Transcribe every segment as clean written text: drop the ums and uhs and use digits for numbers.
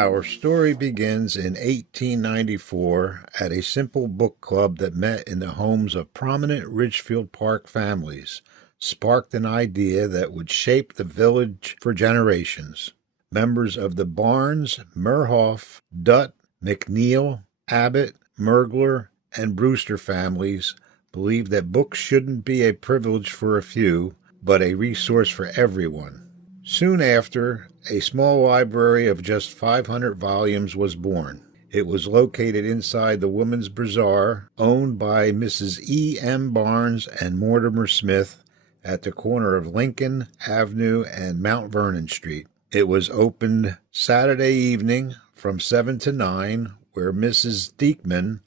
Our story begins in 1894 at a simple book club that met in the homes of prominent Ridgefield Park families, sparked an idea that would shape the village for generations. Members of the Barnes, Murhoff, Dutt, McNeil, Abbott, Mergler, and Brewster families believed that books shouldn't be a privilege for a few, but a resource for everyone. Soon after, a small library of just 500 volumes was born. It was located inside the Women's Bazaar, owned by Mrs. E. M. Barnes and Mortimer Smith, at the corner of Lincoln Avenue and Mount Vernon Street. It was opened Saturday evening from 7 to 9, where Mrs. Diekman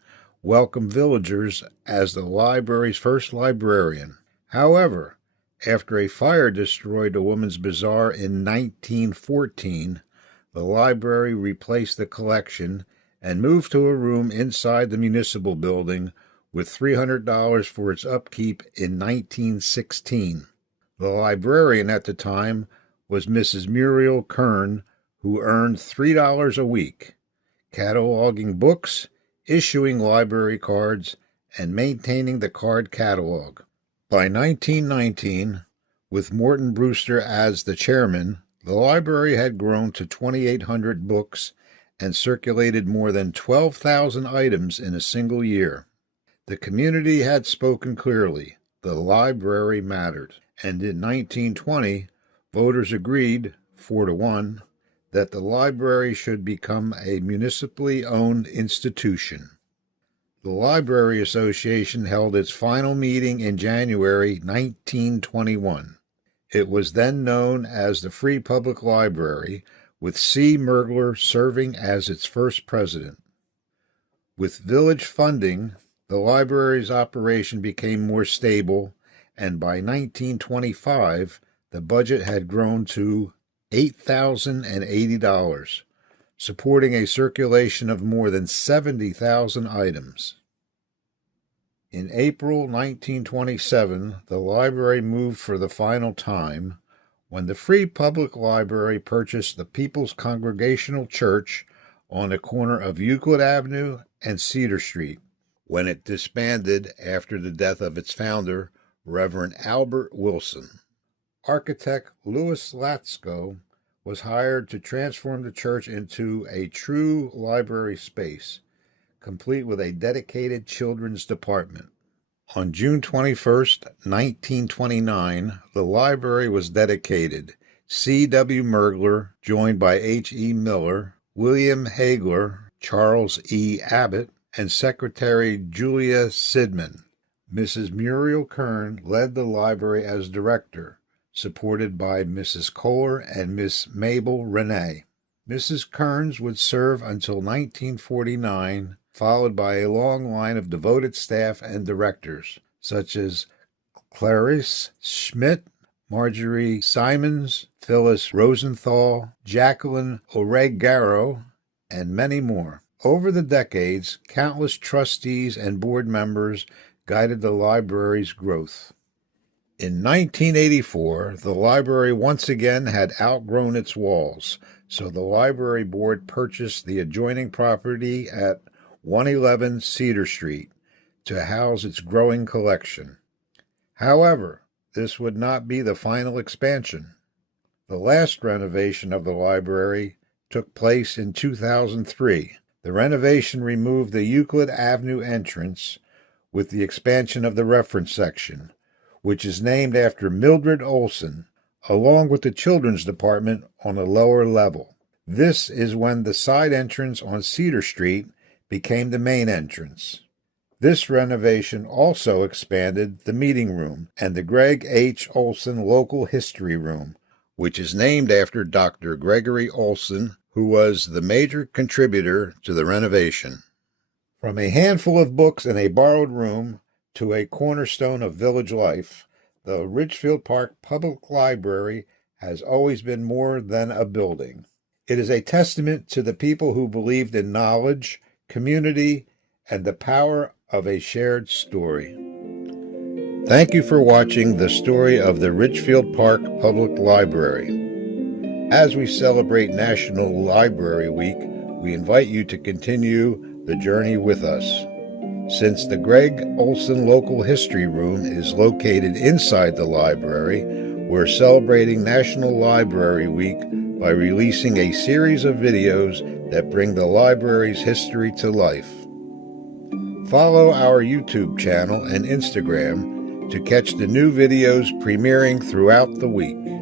welcomed villagers as the library's first librarian. However, after a fire destroyed the Women's Bazaar in 1914, the library replaced the collection and moved to a room inside the municipal building with $300 for its upkeep in 1916. The librarian at the time was Mrs. Muriel Kern, who earned $3 a week, cataloging books, issuing library cards, and maintaining the card catalog. By 1919, with Morton Brewster as the chairman, the library had grown to 2,800 books and circulated more than 12,000 items in a single year. The community had spoken clearly. The library mattered. And in 1920, voters agreed, 4-1, that the library should become a municipally owned institution. The Library Association held its final meeting in January 1921. It was then known as the Free Public Library, with C. Mergler serving as its first president. With village funding, the library's operation became more stable, and by 1925, the budget had grown to $8,080. Supporting a circulation of more than 70,000 items. In April 1927, the library moved for the final time when the Free Public Library purchased the People's Congregational Church on the corner of Euclid Avenue and Cedar Street, when it disbanded after the death of its founder, Reverend Albert Wilson. Architect Louis Latsko was hired to transform the church into a true library space, complete with a dedicated children's department. On June 21, 1929, the library was dedicated. C. W. Mergler, joined by H. E. Miller, William Hagler, Charles E. Abbott, and Secretary Julia Sidman. Mrs. Muriel Kern led the library as director, supported by Mrs. Kohler and Miss Mabel Renee. Mrs. Kearns would serve until 1949, followed by a long line of devoted staff and directors, such as Clarice Schmidt, Marjorie Simons, Phyllis Rosenthal, Jacqueline Oregaro, and many more. Over the decades, countless trustees and board members guided the library's growth. In 1984, the library once again had outgrown its walls, so the library board purchased the adjoining property at 111 Cedar Street to house its growing collection. However, this would not be the final expansion. The last renovation of the library took place in 2003. The renovation removed the Euclid Avenue entrance with the expansion of the reference section, which is named after Mildred Olsen, along with the children's department on a lower level. This is when the side entrance on Cedar Street became the main entrance. This renovation also expanded the meeting room and the Greg H. Olsen Local History Room, which is named after Dr. Gregory Olsen, who was the major contributor to the renovation. From a handful of books in a borrowed room to a cornerstone of village life, the Ridgefield Park Public Library has always been more than a building. It is a testament to the people who believed in knowledge, community, and the power of a shared story. Thank you for watching the story of the Ridgefield Park Public Library. As we celebrate National Library Week, we invite you to continue the journey with us. Since the Greg Olsen Local History Room is located inside the library, we're celebrating National Library Week by releasing a series of videos that bring the library's history to life. Follow our YouTube channel and Instagram to catch the new videos premiering throughout the week.